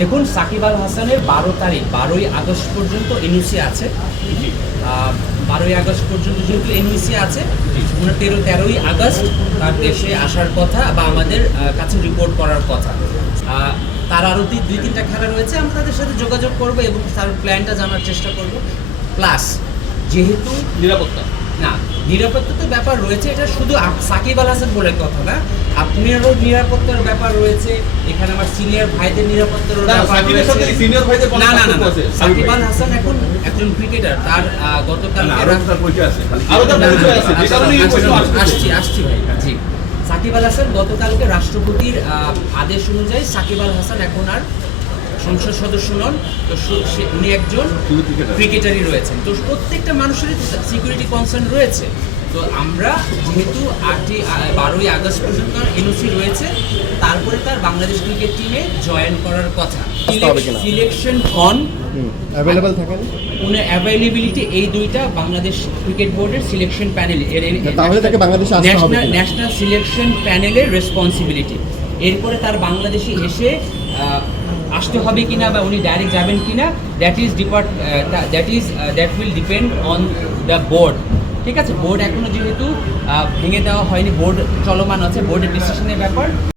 দেখুন সাকিব আল হাসানের বারো তারিখ বারোই আগস্ট পর্যন্ত এনইসি আছে। বারোই আগস্ট পর্যন্ত যেহেতু এনইসি আছে ওনার তেরো তেরোই আগস্ট তার দেশে আসার কথা বা আমাদের কাছে রিপোর্ট করার কথা। তার আরও দুই দুই তিনটা খেলা রয়েছে আমরা তাদের সাথে যোগাযোগ করব এবং তার প্ল্যানটা জানার চেষ্টা করব। প্লাস যেহেতু নিরাপত্তা। না নিরাপত্তা তো ব্যাপার রয়েছে এটা শুধু সাকিব আল হাসান বলে কথা না আপনারও নিরাপত্তার ব্যাপার রয়েছে এখানে আমার সিনিয়র ভাইদের নিরাপত্তারও না, ব্যাপার না না না? সাকিব আল হাসান এখন একজন ক্রিকেটার তার গতকাল আসছে। আসছি ভাই জি সাকিব আল হাসান গতকালকে রাষ্ট্রপতির আদেশ অনুযায়ী সাকিব আল হাসান এখন আর সংসদ সদস্য নন তো উনি একজন ক্রিকেটারই রয়েছেন। তো প্রত্যেকটা মানুষেরই সিকিউরিটি কনসার্ন রয়েছে। তো আমরা যেহেতু আটই বারোই আগস্ট পর্যন্ত এনওসি রয়েছে তারপরে তার বাংলাদেশ ক্রিকেট টিমে জয়েন করার কথা। সিলেকশন হন অ্যাভেলেবেল থাকেন উনি অ্যাভেলেবিলিটি এই দুইটা বাংলাদেশ ক্রিকেট বোর্ডের সিলেকশন প্যানেল তাহলে তাকে বাংলাদেশে আসতে হবে ন্যাশনাল সিলেকশন প্যানেলের রেসপন্সিবিলিটি এরপরে তার বাংলাদেশে এসে আসতে হবে কিনা বা উনি ডাইরেক্ট যাবেন কিনা that is depart that is that will depend on the board ঠিক আছে? বোর্ড এখনও যেহেতু ভেঙে দেওয়া হয়নি বোর্ড চলমান আছে বোর্ডের ডিসিশনের ব্যাপার।